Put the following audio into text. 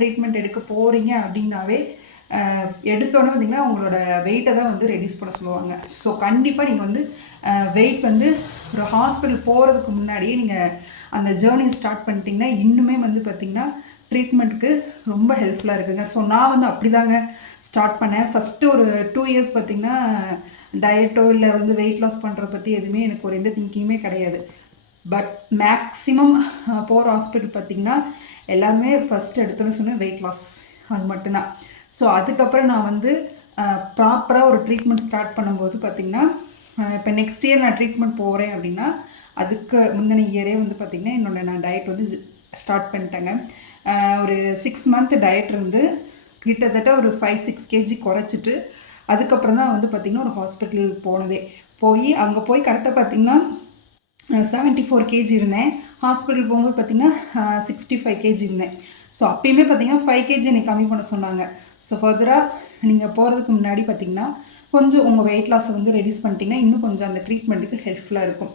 Treatment எடுக்க போகிறீங்க அப்படின்னாவே எடுத்தோன்னே பார்த்திங்கன்னா உங்களோட வெயிட்டை தான் வந்து ரெடியூஸ் பண்ண சொல்லுவாங்க. ஸோ கண்டிப்பாக நீங்கள் வந்து வெயிட் வந்து ஒரு ஹாஸ்பிட்டல் போகிறதுக்கு முன்னாடியே நீங்கள் அந்த ஜேர்னியை ஸ்டார்ட் பண்ணிட்டீங்கன்னா இன்னுமே வந்து பார்த்திங்கன்னா ட்ரீட்மெண்ட்டுக்கு ரொம்ப ஹெல்ப்ஃபுல்லாக இருக்குங்க. ஸோ நான் வந்து அப்படி தாங்க ஸ்டார்ட் பண்ணேன். ஃபஸ்ட்டு ஒரு 2 இயர்ஸ் பார்த்திங்கன்னா டயட்டோ இல்லை வந்து வெயிட் லாஸ் பண்ணுறத பற்றி எதுவுமே எனக்கு ஒரு எந்த திங்கிங்குமே கிடையாது. பட் மேக்ஸிமம் போகிற ஹாஸ்பிட்டல் பார்த்திங்கன்னா எல்லாருமே ஃபஸ்ட்டு எடுத்தோன்னு சொன்னேன் வெயிட் லாஸ், அது மட்டும்தான். ஸோ அதுக்கப்புறம் நான் வந்து ப்ராப்பராக ஒரு ட்ரீட்மெண்ட் ஸ்டார்ட் பண்ணும்போது பார்த்திங்கன்னா இப்போ நெக்ஸ்ட் இயர் நான் ட்ரீட்மெண்ட் போகிறேன் அப்படின்னா அதுக்கு முந்தின இயரே வந்து பார்த்திங்கன்னா நான் டயட் வந்து ஸ்டார்ட் பண்ணிட்டேங்க. ஒரு 6 மந்த் டயட் இருந்து கிட்டத்தட்ட ஒரு 5-6 கேஜி குறைச்சிட்டு அதுக்கப்புறம் தான் வந்து பார்த்திங்கன்னா ஒரு ஹாஸ்பிட்டல் போனதே. அங்கே போய் கரெக்டாக பார்த்திங்கன்னா 74 கேஜி இருந்தேன். ஹாஸ்பிட்டல் போகும்போது பார்த்திங்கன்னா 65 கேஜி இருந்தேன். ஸோ அப்பயுமே பார்த்திங்கன்னா 5 கேஜி எனக்கு கம்மி பண்ண சொன்னாங்க. ஸோ ஃபர்தராக நீங்கள் போகிறதுக்கு முன்னாடி பார்த்திங்கன்னா கொஞ்சம் உங்கள் வெயிட் லாஸை வந்து ரெடியூஸ் பண்ணிட்டீங்கன்னா இன்னும் கொஞ்சம் அந்த ட்ரீட்மெண்ட்டுக்கு ஹெல்ப்ஃபுல்லாக இருக்கும்.